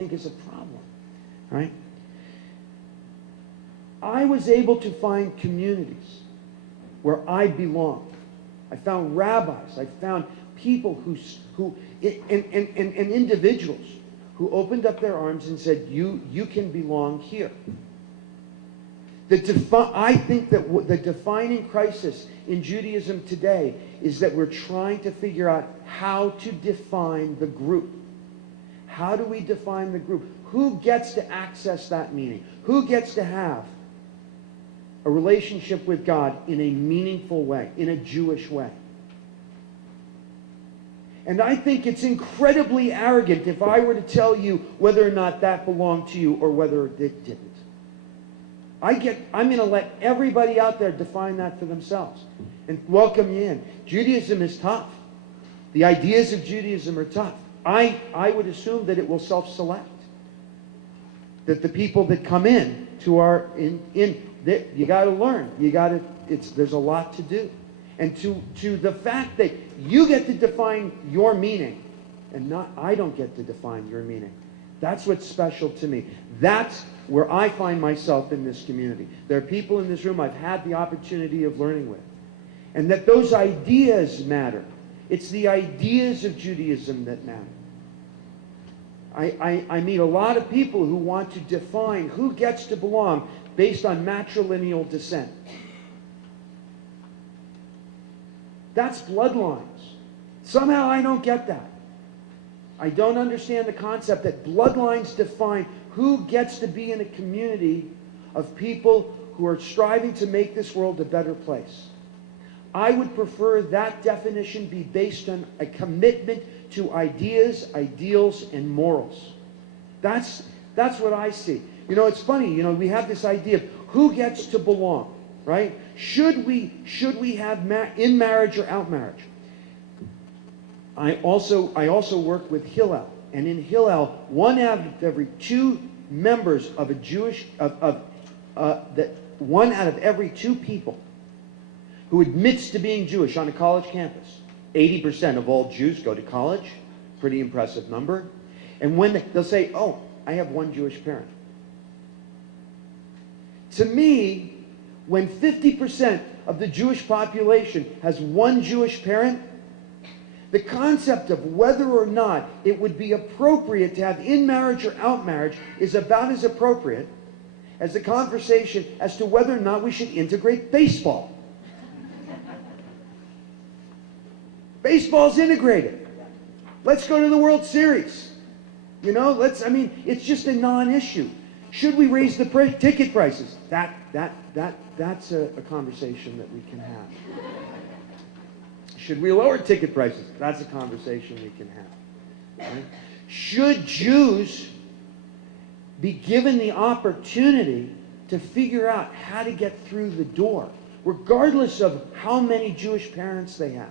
think is a problem, right? I was able to find communities where I belonged. I found rabbis. I found people and individuals who opened up their arms and said, you can belong here. I think that the defining crisis in Judaism today is that we're trying to figure out how to define the group. How do we define the group? Who gets to access that meaning? Who gets to have a relationship with God in a meaningful way, in a Jewish way? And I think it's incredibly arrogant if I were to tell you whether or not that belonged to you or whether it didn't. I'm going to let everybody out there define that for themselves and welcome you in. Judaism is tough. The ideas of Judaism are tough. I would assume that it will self-select. That the people that come in you got to learn. There's a lot to do. And to the fact that you get to define your meaning and I don't get to define your meaning. That's what's special to me. That's where I find myself in this community. There are people in this room I've had the opportunity of learning with. And that those ideas matter. It's the ideas of Judaism that matter. I meet a lot of people who want to define who gets to belong based on matrilineal descent. That's bloodlines. Somehow I don't get that. I don't understand the concept that bloodlines define who gets to be in a community of people who are striving to make this world a better place. I would prefer that definition be based on a commitment to ideas, ideals, and morals. That's what I see. You know, it's funny, we have this idea of who gets to belong, right? Should we have in marriage or out marriage? I also work with Hillel, and in Hillel, 1 out of every 2 members of a Jewish that 1 out of every 2 people who admits to being Jewish on a college campus. 80% of all Jews go to college. Pretty impressive number. And when they'll say, oh, I have 1 Jewish parent. To me, when 50% of the Jewish population has 1 Jewish parent, the concept of whether or not it would be appropriate to have in marriage or out marriage is about as appropriate as the conversation as to whether or not we should integrate baseball. Baseball's integrated. Let's go to the World Series. It's just a non-issue. Should we raise the ticket prices? That's a conversation that we can have. Should we lower ticket prices? That's a conversation we can have. Right? Should Jews be given the opportunity to figure out how to get through the door, regardless of how many Jewish parents they have?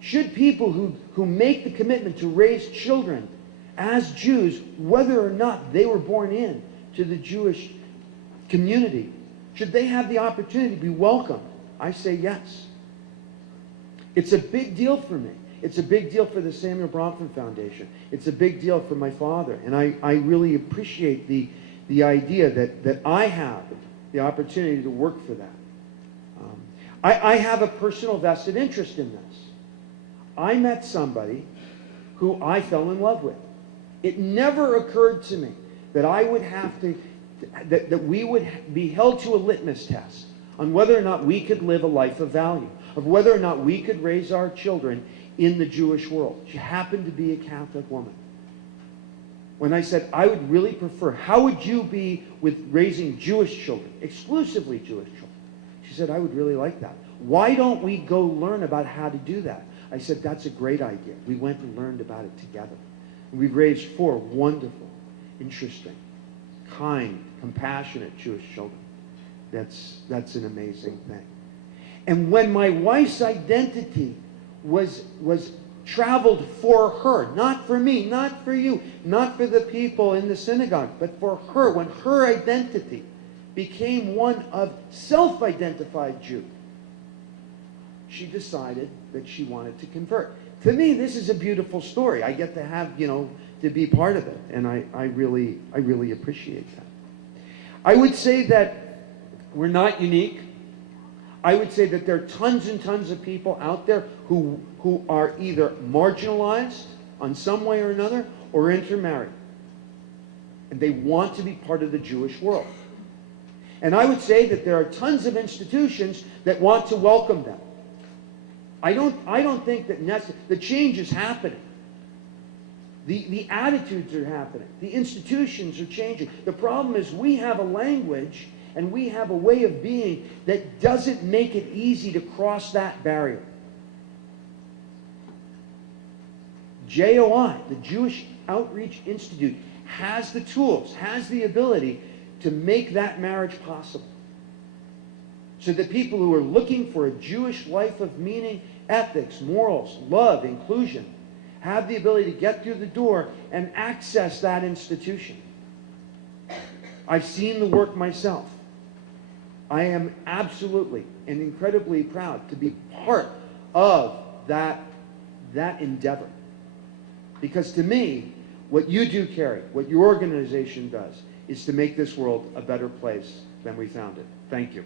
Should people who make the commitment to raise children as Jews, whether or not they were born in to the Jewish community, should they have the opportunity to be welcomed? I say yes. It's a big deal for me. It's a big deal for the Samuel Bronfman Foundation. It's a big deal for my father. And I really appreciate the idea that I have the opportunity to work for that. I have a personal vested interest in this. I met somebody who I fell in love with. It never occurred to me that I would have that we would be held to a litmus test on whether or not we could live a life of value, of whether or not we could raise our children in the Jewish world. She happened to be a Catholic woman. When I said, I would really prefer, how would you be with raising Jewish children, exclusively Jewish children? She said, I would really like that. Why don't we go learn about how to do that? I said, that's a great idea. We went and learned about it together. And we've raised 4 wonderful, interesting, kind, compassionate Jewish children. That's an amazing thing. And when my wife's identity was traveled for her, not for me, not for you, not for the people in the synagogue, but for her, when her identity became one of self-identified Jew, she decided that she wanted to convert. to me, this is a beautiful story. I get to have, to be part of it. And I really appreciate that. I would say that we're not unique. I would say that there are tons and tons of people out there who are either marginalized on some way or another or intermarried. And they want to be part of the Jewish world. And I would say that there are tons of institutions that want to welcome them. I don't think that the change is happening. The attitudes are happening. The institutions are changing. The problem is we have a language and we have a way of being that doesn't make it easy to cross that barrier. JOI, the Jewish Outreach Institute, has the tools, has the ability to make that marriage possible. So that people who are looking for a Jewish life of meaning, ethics, morals, love, inclusion, have the ability to get through the door and access that institution. I've seen the work myself. I am absolutely and incredibly proud to be part of that endeavor. Because to me, what you do, Carrie, what your organization does, is to make this world a better place than we found it. Thank you.